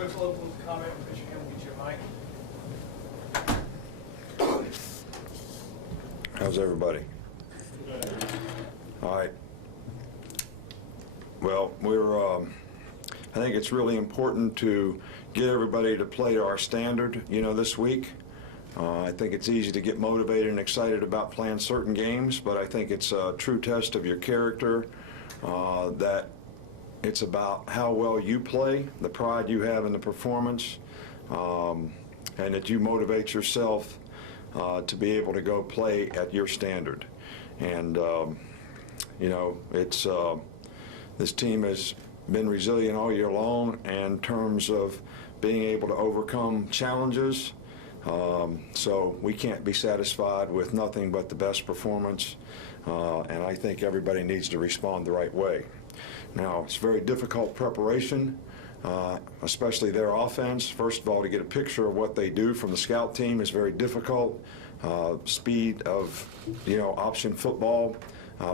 Coach will open with a comment and Mr. Ham will get you a mic. How's everybody? All right. Well, I think it's really important to get everybody to play to our standard, this week. I think it's easy to get motivated and excited about playing certain games, but I think it's a true test of your character, that it's about how well you play, the pride you have in the performance, and that you motivate yourself to be able to go play at your standard. And, this team has been resilient all year long in terms of being able to overcome challenges. So we can't be satisfied with nothing but the best performance, and I think everybody needs to respond the right way. Now, it's very difficult preparation, especially their offense. First of all, to get a picture of what they do from the scout team is very difficult. Speed of, option football,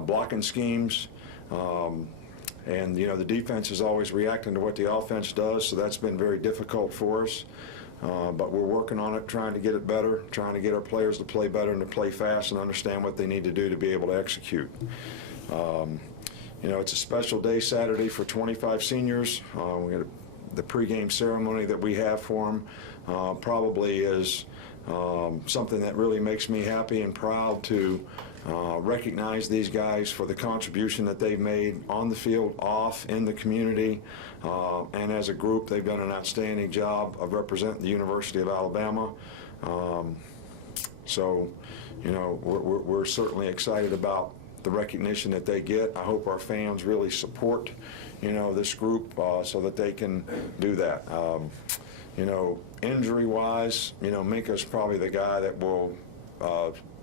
blocking schemes, and, the defense is always reacting to what the offense does, so that's been very difficult for us. But we're working on it, trying to get it better, trying to get our players to play better and to play fast and understand what they need to do to be able to execute. It's a special day Saturday for 25 seniors. We got the pregame ceremony that we have for them probably is something that really makes me happy and proud to recognize these guys for the contribution that they've made on the field, off, in the community, and as a group they've done an outstanding job of representing the University of Alabama. We're certainly excited about the recognition that they get. I hope our fans really support, this group so that they can do that. Injury-wise, Minka's probably the guy that will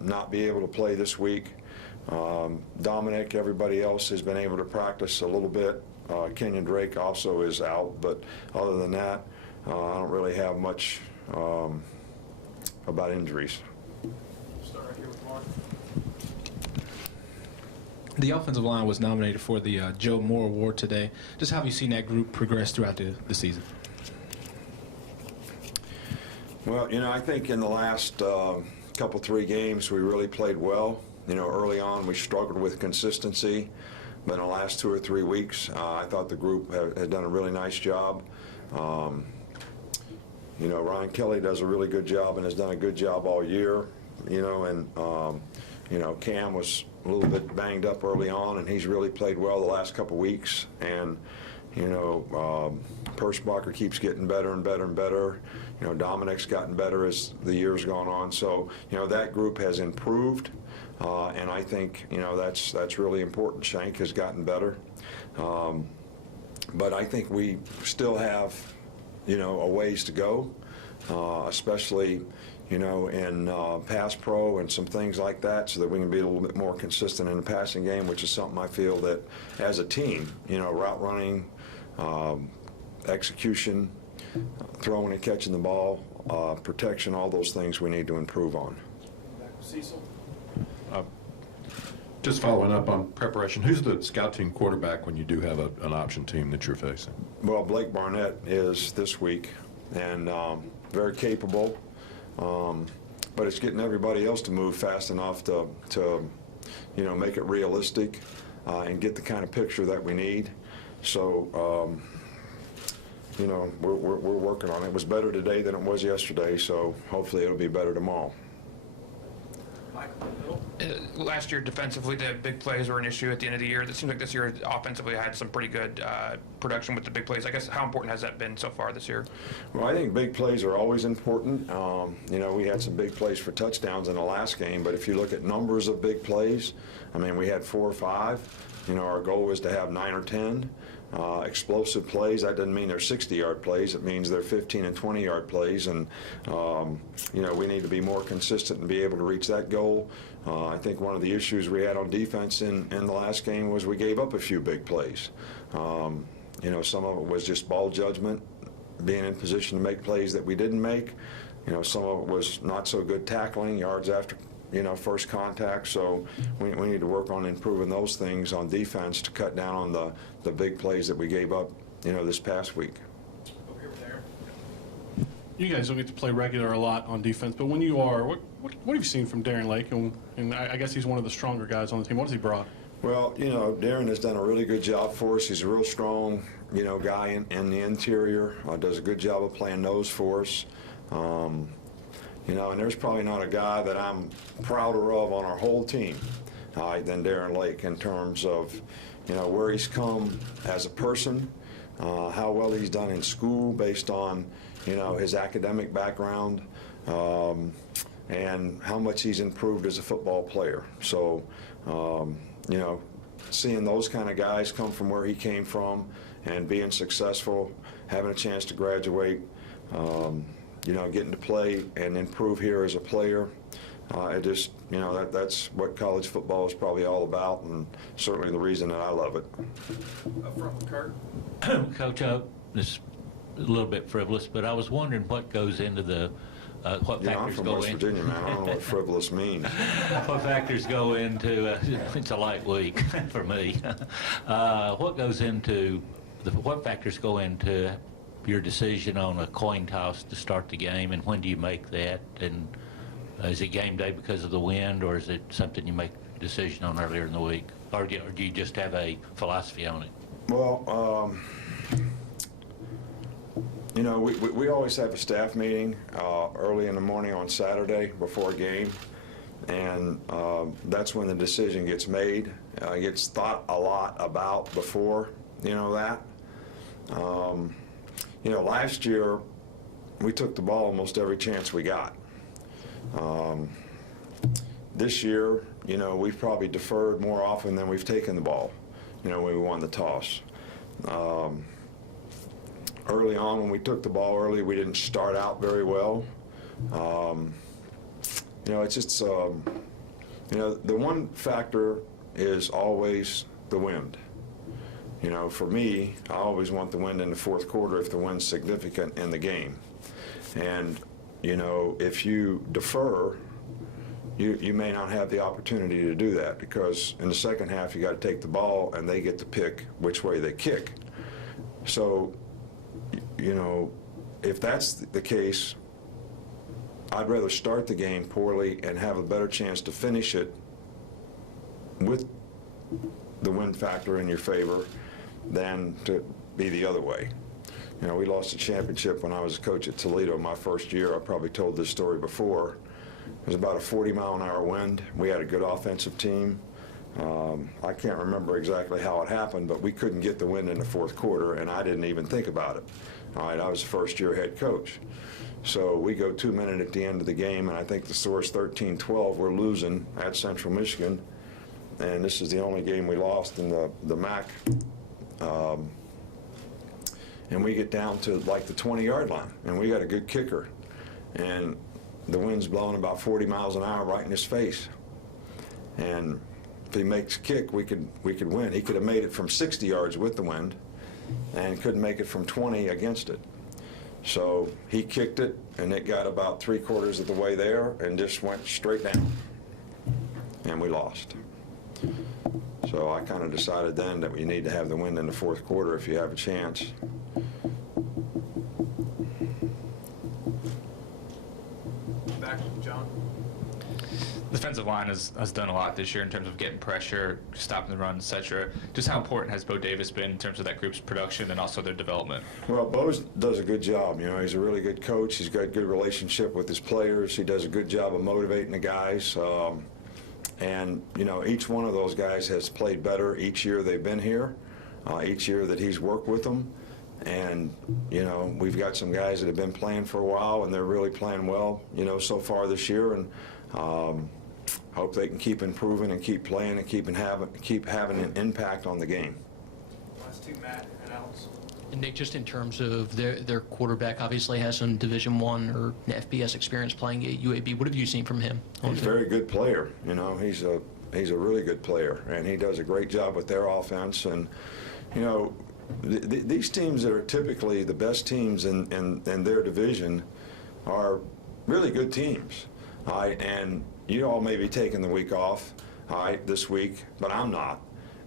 not be able to play this week. Dominic, everybody else has been able to practice a little bit. Kenyon Drake also is out, but other than that, I don't really have much about injuries. Start right here with Mark. The offensive line was nominated for the Joe Moore Award today. Just how have you seen that group progress throughout the season? Well, I think in the last couple, 3 games, we really played well. Early on, we struggled with consistency, but in the last 2 or 3 weeks, I thought the group had done a really nice job. Ryan Kelly does a really good job and has done a good job all year, Cam was a little bit banged up early on, and he's really played well the last couple weeks. And, Perschbacher keeps getting better and better and better. Dominic's gotten better as the year's gone on. So, that group has improved, and I think, that's really important. Shank has gotten better. But I think we still have, a ways to go, especially, in pass pro and some things like that, so that we can be a little bit more consistent in the passing game, which is something I feel that as a team, route running, execution, throwing and catching the ball, protection, all those things we need to improve on. Back with Cecil. Just following up on preparation, who's the scout team quarterback when you do have an option team that you're facing? Well, Blake Barnett is this week, and very capable, but it's getting everybody else to move fast enough to make it realistic and get the kind of picture that we need. So, we're working on it. It was better today than it was yesterday, so hopefully it'll be better tomorrow. Last year, defensively, the big plays were an issue at the end of the year. It seems like this year, offensively, had some pretty good production with the big plays. I guess, how important has that been so far this year? Well, I think big plays are always important. We had some big plays for touchdowns in the last game, but if you look at numbers of big plays, we had 4 or 5. Our goal was to have 9 or 10. Explosive plays, that doesn't mean they're 60-yard plays. It means they're 15 and 20-yard plays, and we need to be more consistent and be able to reach that goal. I think one of the issues we had on defense in the last game was we gave up a few big plays. Some of it was just ball judgment, being in position to make plays that we didn't make. Some of it was not so good tackling, yards after first contact. So we need to work on improving those things on defense to cut down on the big plays that we gave up, this past week. Over here with Aaron. You guys don't get to play regular a lot on defense, but when you are, what have you seen from Darren Lake? And I guess he's one of the stronger guys on the team. What has he brought? Well, Darren has done a really good job for us. He's a real strong, guy in the interior. Does a good job of playing nose for us. And there's probably not a guy that I'm prouder of on our whole team than Darren Lake in terms of, where he's come as a person, how well he's done in school based on, his academic background, and how much he's improved as a football player. So, seeing those kind of guys come from where he came from and being successful, having a chance to graduate, getting to play and improve here as a player, that's what college football is probably all about, and certainly the reason that I love it. Up front with Kurt. Coach, this is a little bit frivolous, but I was wondering what goes into the what I'm factors from go West in. Virginia, man. I don't know what frivolous means. What factors go into? It's a light week for me. What factors go into your decision on a coin toss to start the game, and when do you make that? And is it game day because of the wind, or is it something you make a decision on earlier in the week, or do you just have a philosophy on it? Well, we always have a staff meeting early in the morning on Saturday before a game, and that's when the decision gets made. It gets thought a lot about before, that. Last year we took the ball almost every chance we got. This year, we've probably deferred more often than we've taken the ball, when we won the toss. Early on, when we took the ball early, we didn't start out very well. It's just, the one factor is always the wind. For me, I always want the wind in the fourth quarter if the wind's significant in the game. And, if you defer, you may not have the opportunity to do that, because in the second half you got to take the ball and they get to pick which way they kick. So, if that's the case, I'd rather start the game poorly and have a better chance to finish it with the win factor in your favor than to be the other way. We lost a championship when I was a coach at Toledo my first year. I probably told this story before. It was about a 40-mile-an-hour wind. We had a good offensive team. I can't remember exactly how it happened, but we couldn't get the win in the fourth quarter, and I didn't even think about it. All right, I was a first-year head coach. So we go 2 minutes at the end of the game, and I think the score is 13-12. We're losing at Central Michigan, and this is the only game we lost in the MAC. And we get down to like the 20-yard line, and we got a good kicker, and the wind's blowing about 40 miles an hour right in his face. And if he makes a kick, we could win. He could have made it from 60 yards with the wind and couldn't make it from 20 against it. So he kicked it, and it got about 3/4 of the way there and just went straight down. And we lost. So I kind of decided then that you need to have the wind in the fourth quarter if you have a chance. Back with John. Defensive line has done a lot this year in terms of getting pressure, stopping the run, etc. Just how important has Bo Davis been in terms of that group's production and also their development? Well, Bo does a good job. He's a really good coach. He's got a good relationship with his players. He does a good job of motivating the guys. And each one of those guys has played better each year they've been here, each year that he's worked with them. And, we've got some guys that have been playing for a while, and they're really playing well, so far this year. And hope they can keep improving and keep playing and keep having an impact on the game. Last two, Matt and Alex. And Nick, just in terms of their quarterback, obviously has some Division I or FBS experience playing at UAB. What have you seen from him? He's a very good player. He's a really good player, and he does a great job with their offense. And these teams that are typically the best teams in their division are really good teams. All right, and you all may be taking the week off, all right, this week, but I'm not.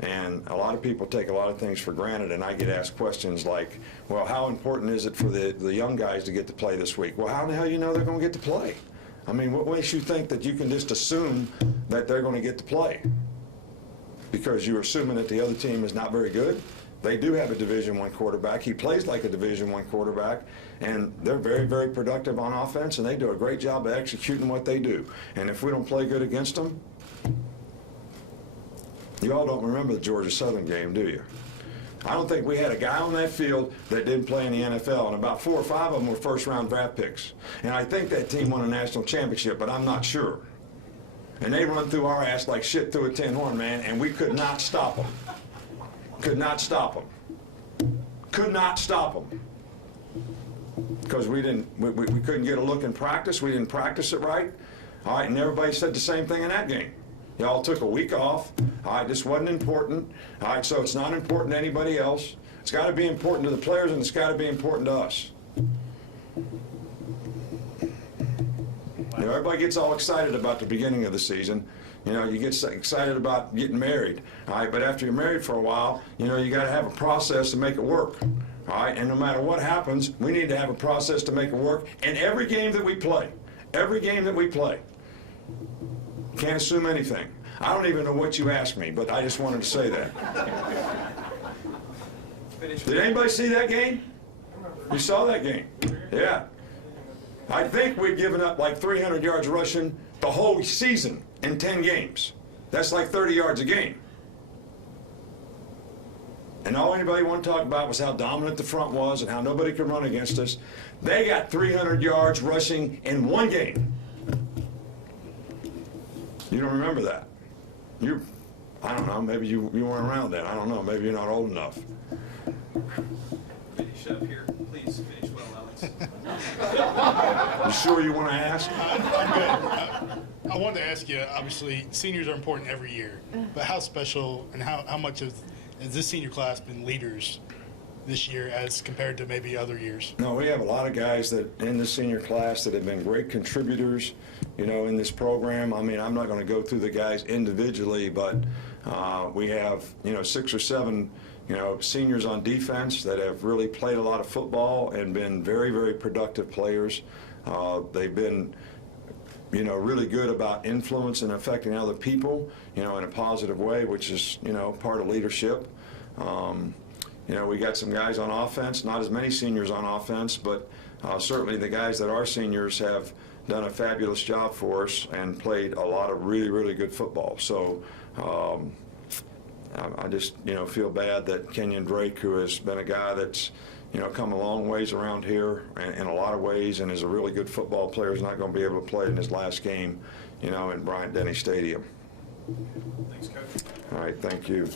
And a lot of people take a lot of things for granted, and I get asked questions like, well, how important is it for the young guys to get to play this week? Well, how the hell you know they're going to get to play? I mean, what makes you think that you can just assume that they're going to get to play? Because you're assuming that the other team is not very good? They do have a Division I quarterback. He plays like a Division I quarterback, and they're very, very productive on offense, and they do a great job of executing what they do. And if we don't play good against them, you all don't remember the Georgia Southern game, do you? I don't think we had a guy on that field that didn't play in the NFL, and about 4 or 5 of them were first-round draft picks. And I think that team won a national championship, but I'm not sure. And they run through our ass like shit through a tin horn, man, and we could not stop them. Could not stop them. Could not stop them. Because we couldn't get a look in practice. We didn't practice it right. All right, and everybody said the same thing in that game. Y'all took a week off. All right, this wasn't important. All right, so it's not important to anybody else. It's got to be important to the players, and it's got to be important to us. You know, everybody gets all excited about the beginning of the season. You know, you get excited about getting married. All right, but after you're married for a while, you know, you got to have a process to make it work. All right, and no matter what happens, we need to have a process to make it work in every game that we play. Every game that we play. Can't assume anything. I don't even know what you asked me, but I just wanted to say that. Did anybody see that game? You saw that game? Yeah. I think we've given up like 300 yards rushing the whole season in 10 games. That's like 30 yards a game. And all anybody wanted to talk about was how dominant the front was and how nobody could run against us. They got 300 yards rushing in one game. You don't remember that? I don't know, maybe you weren't around then. I don't know, maybe you're not old enough. Finish up here. Please finish well, Alex. You sure you want to ask? I wanted to ask you, obviously, seniors are important every year, but how special and how much has this senior class been leaders this year as compared to maybe other years? No, we have a lot of guys that in the senior class that have been great contributors, you know, in this program. I mean, I'm not going to go through the guys individually, but we have, you know, 6 or 7, you know, seniors on defense that have really played a lot of football and been very, very productive players. They've been, you know, really good about influence and affecting other people, you know, in a positive way, which is, you know, part of leadership. You know, we got some guys on offense, not as many seniors on offense, but certainly the guys that are seniors have done a fabulous job for us and played a lot of really, really good football. So I just, you know, feel bad that Kenyon Drake, who has been a guy that's, you know, come a long ways around here in a lot of ways and is a really good football player, is not going to be able to play in his last game, you know, in Bryant-Denny Stadium. Thanks, Coach. All right, thank you.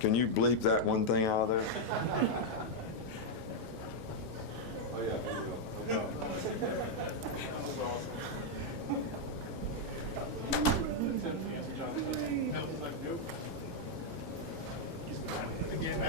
Can you bleep that one thing out of there? Again,